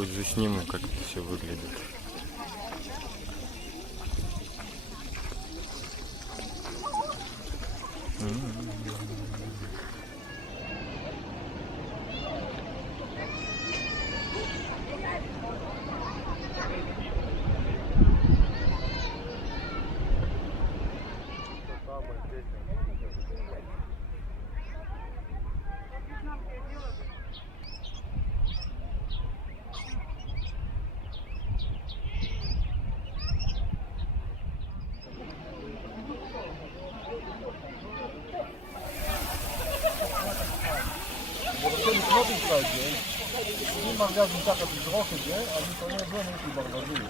хоть засниму, как это все выглядит. רוצה לקנות איתך את זה, אם ארגז מתחת לזרוק את זה, אני קונה את זה ויש לי ברווזים.